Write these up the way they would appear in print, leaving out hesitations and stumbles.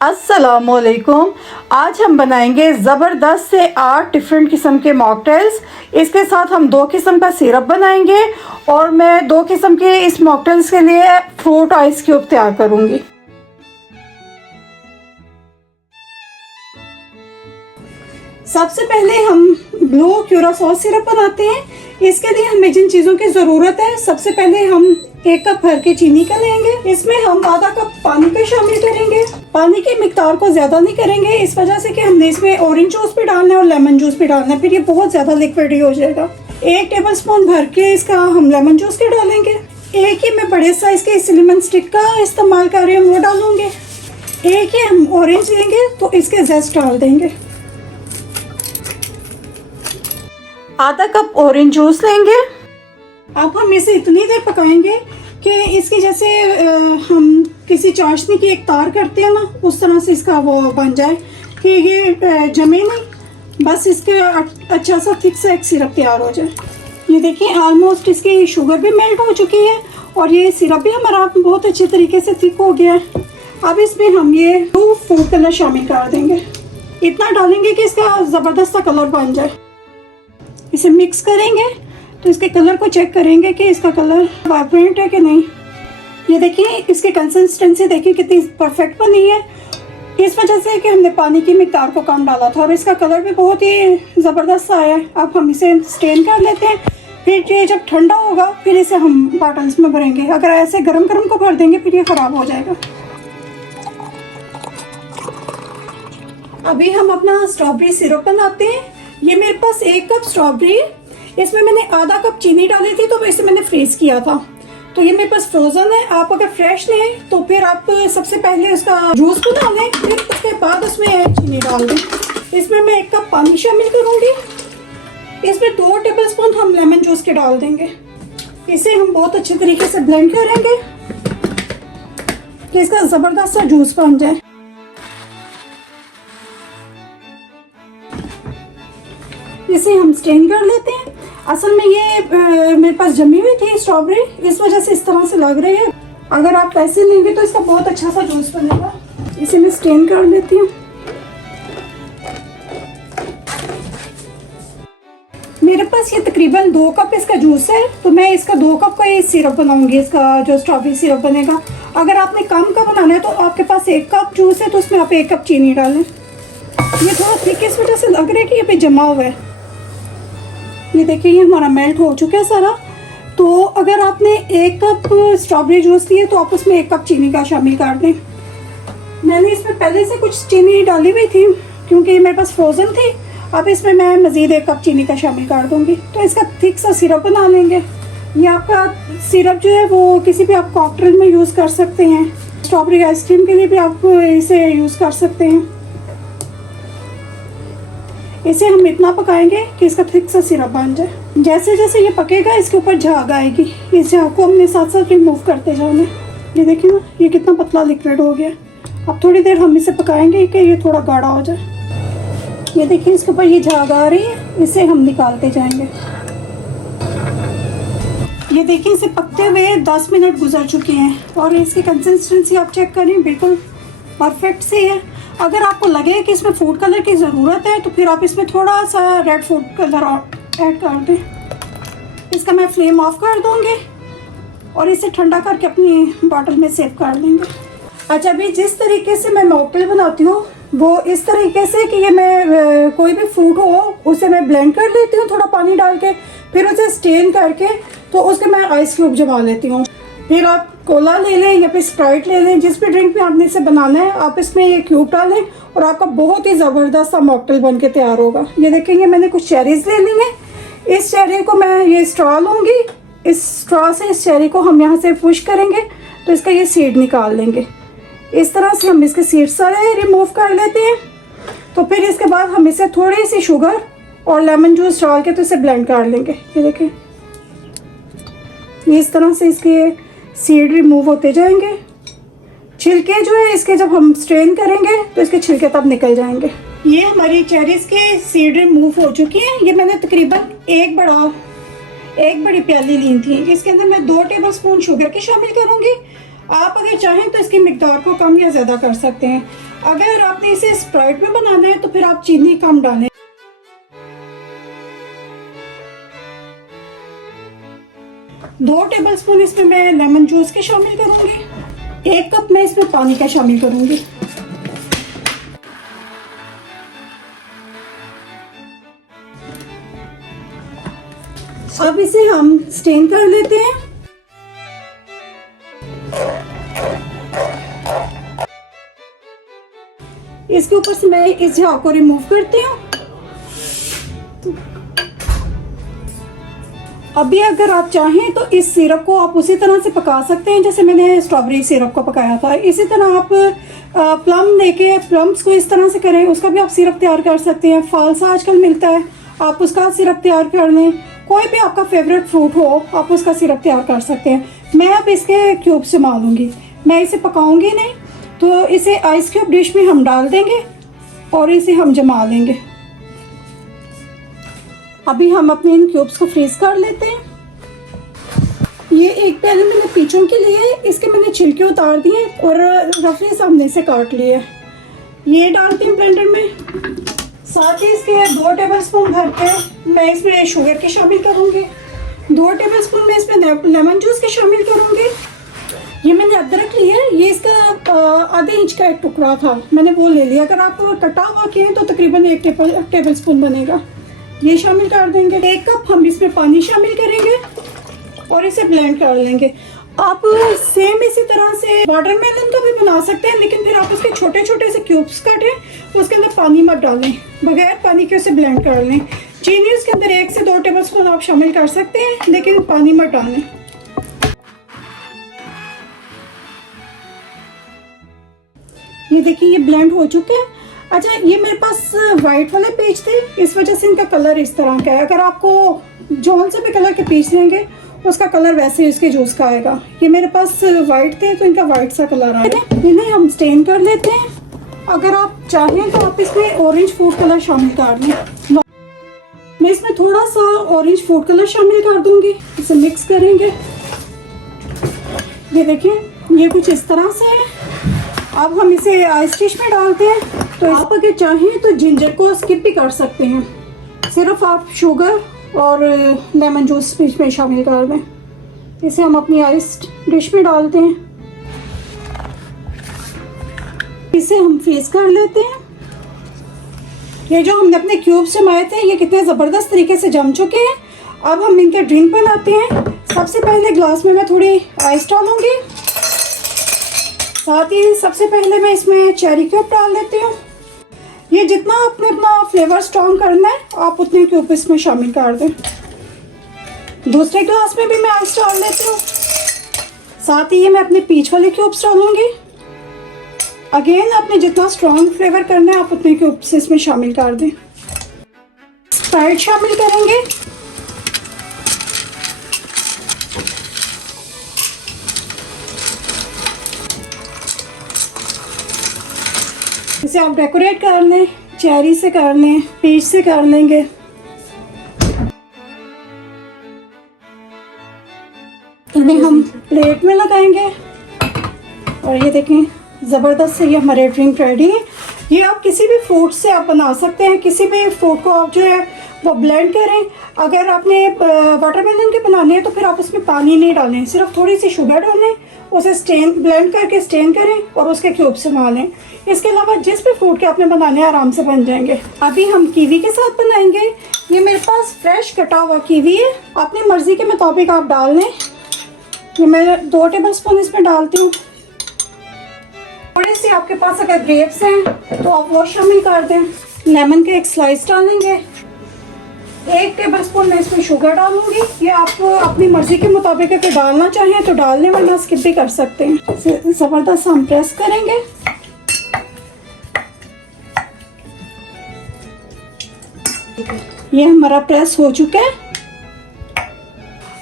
अस्सलामुअलैकुम। आज हम बनाएंगे ज़बरदस्त से 8 डिफरेंट किस्म के मॉकटेल्स। इसके साथ हम 2 किस्म का सिरप बनाएंगे और मैं 2 किस्म के इस मॉकटेल्स के लिए फ्रूट आइस क्यूब तैयार करूंगी। सबसे पहले हम ब्लू क्यूरासॉ सिरप बनाते हैं। इसके लिए हमें जिन चीज़ों की ज़रूरत है, सबसे पहले हम 1 कप भर के चीनी का लेंगे। इसमें हम आधा कप पानी का शामिल करेंगे। पानी की मिकदार को ज़्यादा नहीं करेंगे, इस वजह से कि हमने इसमें ऑरेंज जूस भी डालना है और लेमन जूस भी डालना है, फिर ये बहुत ज़्यादा लिक्विडी हो जाएगा। 1 टेबलस्पून भर के इसका हम लेमन जूस के डालेंगे। एक ही मैं बड़े साइज़ के सिनेमन स्टिक का इस्तेमाल कर रही हूँ, वो डालूंगे। एक ही हम ऑरेंज लेंगे तो इसके जेस्ट डाल देंगे। आधा कप ऑरेंज जूस लेंगे। अब हम इसे इतनी देर पकाएंगे कि इसकी जैसे हम किसी चाशनी की एक तार करते हैं ना, उस तरह से इसका वो बन जाए कि ये जमे नहीं, बस इसके अच्छा सा थिक सा एक सिरप तैयार हो जाए। ये देखिए ऑलमोस्ट इसकी शुगर भी मेल्ट हो चुकी है और ये सिरप भी हमारा बहुत अच्छे तरीके से थिक हो गया है। अब इसमें हम ये 2 फूड कलर शामिल कर देंगे। इतना डालेंगे कि इसका ज़बरदस्त सा कलर बन जाए। इसे मिक्स करेंगे तो इसके कलर को चेक करेंगे कि इसका कलर वाइब्रेंट है कि नहीं। ये देखिए इसकी कंसिस्टेंसी देखिए कितनी परफेक्ट बनी है, इस वजह से कि हमने पानी की मिकदार को कम डाला था और इसका कलर भी बहुत ही ज़बरदस्त आया है। अब हम इसे स्टेन कर लेते हैं, फिर ये जब ठंडा होगा फिर इसे हम बॉटल्स में भरेंगे। अगर ऐसे गरम गरम को भर देंगे फिर ये ख़राब हो जाएगा। अभी हम अपना स्ट्रॉबेरी सिरप बनाते हैं। ये मेरे पास 1 कप स्ट्रॉबेरी है, इसमें मैंने आधा कप चीनी डाली थी तो इसे मैंने फ्रीज किया था, तो ये मेरे पास फ्रोजन है। आप अगर फ्रेश लें तो फिर आप सबसे पहले उसका जूस बना लें, फिर उसके बाद उसमें चीनी डाल दें। इसमें मैं 1 कप पानी शामिल करूंगी। इसमें 2 टेबलस्पून हम लेमन जूस के डाल देंगे। इसे हम बहुत अच्छे तरीके से ब्लेंड करेंगे कि इसका ज़बरदस्त सा जूस बन जाए। इसे हम स्टेन कर लेते हैं। असल में ये मेरे पास जमी हुई थी स्ट्रॉबेरी, इस वजह से इस तरह से लग रही है। अगर आप ऐसे लेंगे तो इसका बहुत अच्छा सा जूस बनेगा। इसे मैं स्टेन कर लेती हूँ। मेरे पास ये तकरीबन 2 कप इसका जूस है, तो मैं इसका 2 कप का ये सिरप बनाऊंगी, इसका जो स्ट्रॉबेरी सिरप बनेगा। अगर आपने कम का बनाना है तो आपके पास 1 कप जूस है तो उसमें आप 1 कप चीनी डालें। ये थोड़ा थिक इस वजह से लग रहा है कि ये पे जमा हुआ है। ये देखिए ये हमारा मेल्ट हो चुका है सारा। तो अगर आपने 1 कप स्ट्रॉबेरी जूस लिए तो आप उसमें 1 कप चीनी का शामिल कर दें। मैंने इसमें पहले से कुछ चीनी डाली हुई थी क्योंकि ये मेरे पास फ्रोज़न थी। अब इसमें मैं मज़ीद 1 कप चीनी का शामिल कर दूंगी, तो इसका थिक सा सिरप बना लेंगे। ये आपका सिरप जो है वो किसी भी आप कॉकटेल में यूज़ कर सकते हैं, स्ट्रॉबेरी आइसक्रीम के लिए भी आप इसे यूज़ कर सकते हैं। इसे हम इतना पकाएंगे कि इसका थिक सा सिरप बन जाए। जैसे जैसे ये पकेगा इसके ऊपर झाग आएगी, इस झाग को हमने साथ साथ रिमूव करते जाना है। ये देखिए ना ये कितना पतला लिक्विड हो गया। अब थोड़ी देर हम इसे पकाएंगे कि ये थोड़ा गाढ़ा हो जाए। ये देखिए इसके ऊपर ये झाग आ रही है, इसे हम निकालते जाएंगे। ये देखिए इसे पकते हुए 10 मिनट गुजर चुके हैं और इसकी कंसिस्टेंसी आप चेक करें, बिल्कुल परफेक्ट सी है। अगर आपको लगे कि इसमें फूड कलर की ज़रूरत है तो फिर आप इसमें थोड़ा सा रेड फूड कलर ऐड कर दें। इसका मैं फ्लेम ऑफ कर दूँगी और इसे ठंडा करके अपनी बॉटल में सेव कर लेंगे। अच्छा, अभी जिस तरीके से मैं मॉकटेल बनाती हूँ वो इस तरीके से कि ये मैं कोई भी फ्रूट हो उसे मैं ब्लेंड कर लेती हूँ थोड़ा पानी डाल के, फिर उसे स्टेन करके तो उसके मैं आइस क्यूब जमा लेती हूँ। फिर आप कोला ले लें या फिर स्प्राइट ले लें, जिस भी ड्रिंक में आपने इसे बनाना है आप इसमें ये क्यूब डालें और आपका बहुत ही ज़बरदस्त सा मॉकटेल बन के तैयार होगा। ये देखेंगे मैंने कुछ चेरीज़ ले ली हैं। इस चेरी को मैं ये स्ट्रॉ लूँगी, इस स्ट्रॉ से इस चेरी को हम यहाँ से पुश करेंगे तो इसका ये सीड निकाल लेंगे। इस तरह से हम इसके सीड सारे रिमूव कर लेते हैं। तो फिर इसके बाद हम इसे थोड़ी सी शुगर और लेमन जूस डाल के तो इसे ब्लेंड कर लेंगे। ये देखें ये इस तरह से इसके सीड रिमूव होते जाएंगे। छिलके जो है इसके जब हम स्ट्रेन करेंगे तो इसके छिलके तब निकल जाएंगे। ये हमारी चेरीज़ के सीड रिमूव हो चुकी हैं। ये मैंने तकरीबन एक बड़ी प्याली ली थी, जिसके अंदर मैं 2 टेबलस्पून शुगर की शामिल करूँगी आप अगर चाहें तो इसकी मिकदार को कम या ज़्यादा कर सकते हैं। अगर आपने इसे स्प्राइट में बनाना है तो फिर आप चीनी कम डालें। दो टेबलस्पून इसमें मैं लेमन जूस के शामिल करूंगी। 1 कप मैं इसमें पानी का शामिल करूंगी। अब इसे हम स्टेन कर लेते हैं। इसके ऊपर से मैं इस झाग को रिमूव करती हूँ। अभी अगर आप चाहें तो इस सिरप को आप उसी तरह से पका सकते हैं जैसे मैंने स्ट्रॉबेरी सिरप को पकाया था। इसी तरह आप प्लम लेके प्लम्स को इस तरह से करें, उसका भी आप सिरप तैयार कर सकते हैं। फालसा आजकल मिलता है, आप उसका सिरप तैयार कर लें। कोई भी आपका फेवरेट फ्रूट हो आप उसका सिरप तैयार कर सकते हैं। मैं अब इसके क्यूब्स जमा लूँगी, मैं इसे पकाऊंगी नहीं। तो इसे आइस क्यूब डिश में हम डाल देंगे और इसे हम जमा लेंगे। अभी हम अपने इन क्यूब्स को फ्रीज कर लेते हैं। ये एक पहले मैंने पीछों के लिए इसके मैंने छिलके उतार दिए और रफली सामने से काट लिए। ये डालती हूँ ब्लेंडर में। साथ ही इसके 2 टेबलस्पून भर के मैं इसमें शुगर के शामिल करूँगी। 2 टेबलस्पून मैं इसमें लेमन जूस के शामिल करूँगी। ये मैंने अदरक लिया है, ये इसका आधे इंच का एक टुकड़ा था, मैंने वो ले लिया। अगर आप कटा हुआ किए तो तकरीबन 1 टेबलस्पून बनेगा। ये शामिल कर देंगे। 1 कप हम इसमें पानी शामिल करेंगे और इसे ब्लेंड कर लेंगे। आप सेम इसी तरह से वाटरमेलन का भी बना सकते हैं, लेकिन फिर आप उसके छोटे छोटे से क्यूब्स काटें, उसके अंदर पानी मत डालें, बगैर पानी के उसे ब्लेंड कर लें। चीनी उसके अंदर 1 से 2 टेबलस्पून आप शामिल कर सकते हैं, लेकिन पानी मत डालें। ये देखिए ये ब्लेंड हो चुके हैं। अच्छा, ये मेरे पास वाइट वाले पेज थे, इस वजह से इनका कलर इस तरह का है। अगर आपको जौन से भी कलर के पेज देंगे उसका कलर वैसे ही इसके जूस का आएगा। ये मेरे पास वाइट थे तो इनका वाइट सा कलर आया। इन्हें हम स्टेन कर लेते हैं। अगर आप चाहें तो आप इसमें ऑरेंज फूड कलर शामिल कर दें। मैं इसमें थोड़ा सा ऑरेंज फूड कलर शामिल कर दूंगी। इसे मिक्स करेंगे। ये देखें ये कुछ इस तरह से है। अब हम इसे आइस डिश में डालते हैं। तो आप अगर चाहें तो जिंजर को स्किप भी कर सकते हैं, सिर्फ आप शुगर और लेमन जूस बीच में शामिल कर दें। इसे हम अपनी आइस डिश में डालते हैं। इसे हम फ्रीज कर लेते हैं। ये जो हमने अपने क्यूब्स जमाए थे ये कितने ज़बरदस्त तरीके से जम चुके हैं। अब हम इनके ड्रिंक बनाते हैं। सबसे पहले ग्लास में मैं थोड़ी आइस डालूंगी। साथ ही सबसे पहले मैं इसमें चेरी क्यूब डाल देती हूँ। ये जितना आपने अपना फ्लेवर स्ट्रॉन्ग करना है आप उतने क्यूब इसमें शामिल कर दें। दूसरे ग्लास में भी मैं आइस डाल देती हूँ। साथ ही ये मैं अपने पीच वाले क्यूब्स डालूंगी। अगेन आपने जितना स्ट्रॉन्ग फ्लेवर करना है आप उतने क्यूब्स इसमें शामिल कर दें। स्प्राइट शामिल करेंगे। इसे आप डेकोरेट कर लें, चेरी से कर लें, पीच से कर लेंगे। इन्हें हम प्लेट में लगाएंगे और ये देखें ज़बरदस्त से ये हमारे ड्रिंक रेडी है। ये आप किसी भी फ्रूट से आप बना सकते हैं। किसी भी फ्रूट को आप जो है वो ब्लेंड करें। अगर आपने वाटरमेलन के बनाने हैं तो फिर आप उसमें पानी नहीं डालें, सिर्फ थोड़ी सी शुगर डालें, उसे ब्लेंड करके स्टेन करें और उसके क्यूब्स जमा लें। इसके अलावा जिस भी फ्रूट के आपने बनाने हैं आराम से बन जाएंगे। अभी हम कीवी के साथ बनाएंगे। ये मेरे पास फ्रेश कटा हुआ कीवी है, अपनी मर्ज़ी के मुताबिक आप डाल लें। ये मैं 2 टेबलस्पून इसमें डालती हूँ। थोड़ी सी आपके पास अगर ग्रेप्स हैं तो आप वो शामिल कर दें। लेमन के एक स्लाइस डालेंगे। 1 टेबलस्पून मैं इसमें शुगर डालूंगी। ये आप अपनी मर्जी के मुताबिक अगर डालना चाहें तो डाल लें, वरना स्किप भी कर सकते हैं। ज़बरदस्त हम प्रेस करेंगे। ये हमारा प्रेस हो चुका है।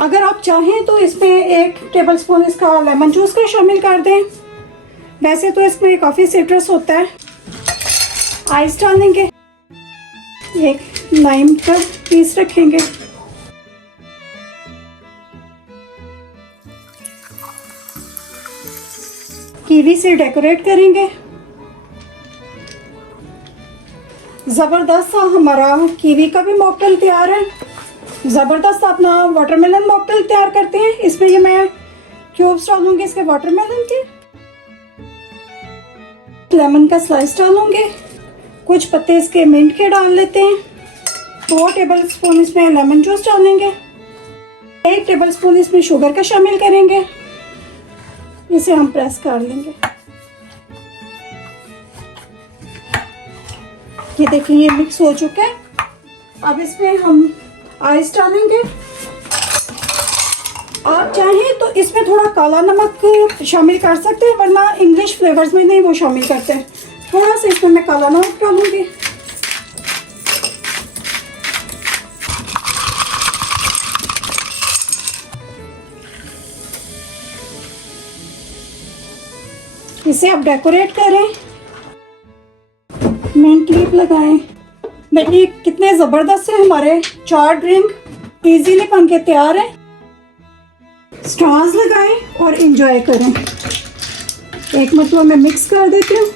अगर आप चाहें तो इसमें 1 टेबलस्पून इसका लेमन जूस का शामिल कर दें। वैसे तो इसमें काफ़ी सिट्रस होता है। आइस डालेंगे। 1 लाइम का पीस रखेंगे। कीवी से डेकोरेट करेंगे। ज़बरदस्त सा हमारा कीवी का भी मॉकटेल तैयार है। ज़बरदस्त अपना वाटरमेलन मॉकटेल तैयार करते हैं। इसमें ये मैं क्यूब्स डालूंगी इसके वाटरमेलन के, लेमन का स्लाइस डालूंगी, कुछ पत्ते इसके मिंट के डाल लेते हैं, 2 टेबलस्पून इसमें लेमन जूस डालेंगे, 1 टेबलस्पून इसमें शुगर का शामिल करेंगे। इसे हम प्रेस कर लेंगे। ये देखिए ये मिक्स हो चुका है। अब इसमें हम आइस डालेंगे। आप चाहें तो इसमें थोड़ा काला नमक शामिल कर सकते हैं, वरना इंग्लिश फ्लेवर्स में नहीं वो शामिल करते हैं। थोड़ा सा इसमें मैं काला नमक डालूंगी। इसे आप डेकोरेट करें, मिंट लीफ लगाएं। देखिए कितने ज़बरदस्त है हमारे 4 ड्रिंक इजीली बन के तैयार है। स्ट्रॉज लगाएं और एंजॉय करें। एक मरतबा मैं मिक्स कर देती हूँ।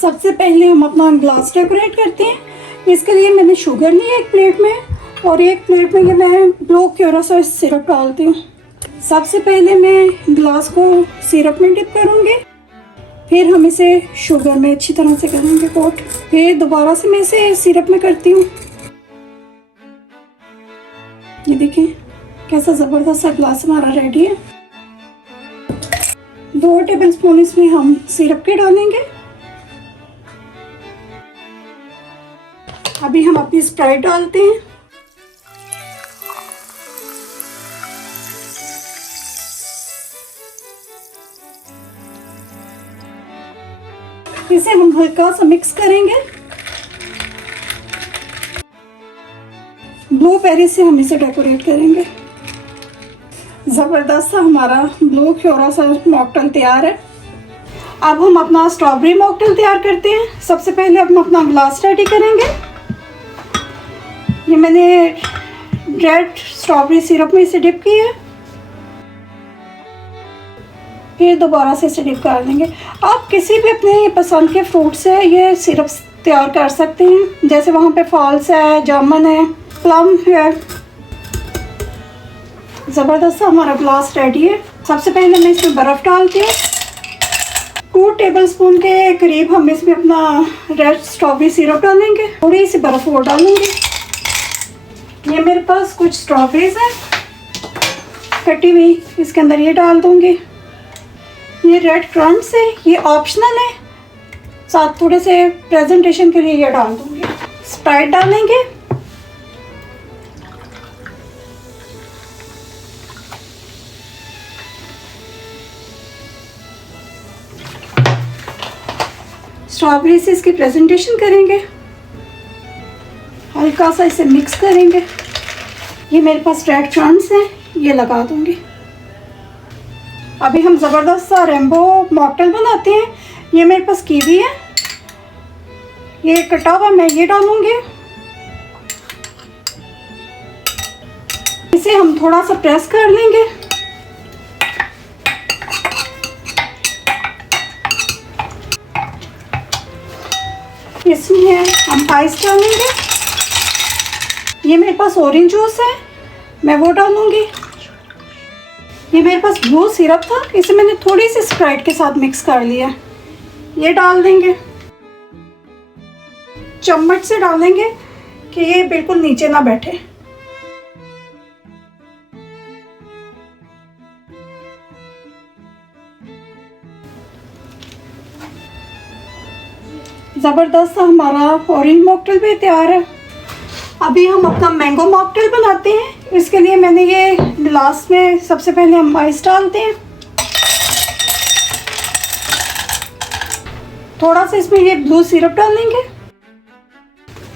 सबसे पहले हम अपना ग्लास डेकोरेट करते हैं। इसके लिए मैंने शुगर ली है एक प्लेट में, और एक प्लेट में ये मैं ब्लू क्यूरासो सिरप डालती हूँ। सबसे पहले मैं ग्लास को सिरप में डिप करूँगी, फिर हम इसे शुगर में अच्छी तरह से करेंगे कोट, फिर दोबारा से मैं इसे सिरप में करती हूँ। ये देखिए कैसा ज़बरदस्त सा ग्लास हमारा रेडी है। 2 टेबलस्पून इसमें हम सिरप के डालेंगे। अभी हम अपनी स्प्राइट डालते हैं। इसे हम हल्का सा मिक्स करेंगे। ब्लूबेरी से हम इसे डेकोरेट करेंगे। ज़बरदस्त सा हमारा ब्लू क्यूरासो मॉकटेल तैयार है। अब हम अपना स्ट्रॉबेरी मॉकटेल तैयार करते हैं। सबसे पहले हम अपना ग्लास रेडी करेंगे। ये मैंने रेड स्ट्रॉबेरी सिरप में इसे डिप किया है, फिर दोबारा से इसे डिप कर देंगे। आप किसी भी अपने पसंद के फ्रूट से ये सिरप तैयार कर सकते हैं, जैसे वहाँ पे फॉल्स है, जामुन है, प्लम है। ज़बरदस्त हमारा ग्लास रेडी है। सबसे पहले मैं इसमें बर्फ़ डालती हूँ। 2 टेबलस्पून के करीब हम इसमें अपना रेड स्ट्रॉबेरी सिरप डालेंगे। थोड़ी सी बर्फ़ और डालेंगे। ये मेरे पास कुछ स्ट्रॉबेरीज हैं कटी हुई, इसके अंदर ये डाल दूँगी। ये रेड क्रम्स है, ये ऑप्शनल है, साथ थोड़े से प्रेजेंटेशन के लिए ये डाल दूँगी। स्प्राइट डालेंगे। स्ट्रॉबेरी से इसकी प्रेजेंटेशन करेंगे। हल्का सा इसे मिक्स करेंगे। ये मेरे पास रेड क्रम्स हैं, ये लगा दूंगी। अभी हम ज़बरदस्त सा रेनबो मॉकटेल बनाते हैं। ये मेरे पास कीवी है, ये कटा हुआ मैं ये डालूंगी। इसे हम थोड़ा सा प्रेस कर लेंगे। इसमें हम आइस डालेंगे। ये मेरे पास ऑरेंज जूस है, मैं वो डालूंगी। ये मेरे पास ब्लू सिरप था, इसे मैंने थोड़ी सी स्प्राइट के साथ मिक्स कर लिया, ये डाल देंगे। चम्मच से डालेंगे कि ये बिल्कुल नीचे ना बैठे। ज़बरदस्त हमारा ऑरेंज मॉकटेल भी तैयार है। अभी हम अपना मैंगो मॉकटेल बनाते हैं। इसके लिए मैंने ये ग्लास में सबसे पहले हम आइस डालते हैं। थोड़ा सा इसमें ये ब्लू सिरप डालेंगे।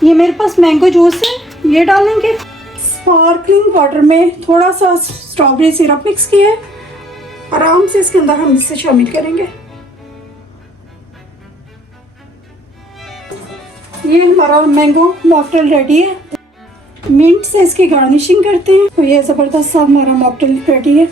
ये मेरे पास मैंगो जूस है, ये डालेंगे। स्पार्कलिंग वाटर में थोड़ा सा स्ट्रॉबेरी सिरप मिक्स किया है, आराम से इसके अंदर हम इसे शामिल करेंगे। ये हमारा मैंगो मॉकटेल रेडी है। मिंट से इसकी गार्निशिंग करते हैं तो ये ज़बरदस्त सा हमारा मॉकटेल रेडी है।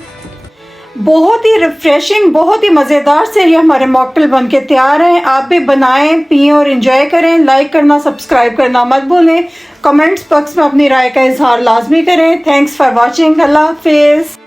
बहुत ही रिफ्रेशिंग, बहुत ही मज़ेदार से ये हमारे मॉकटेल बनके तैयार हैं। आप भी बनाएं, पिएं और एंजॉय करें। लाइक करना, सब्सक्राइब करना मत भूलें। कमेंट्स बॉक्स में अपनी राय का इजहार लाजमी करें। Thanks for watching. अल्लाह हाफिज़।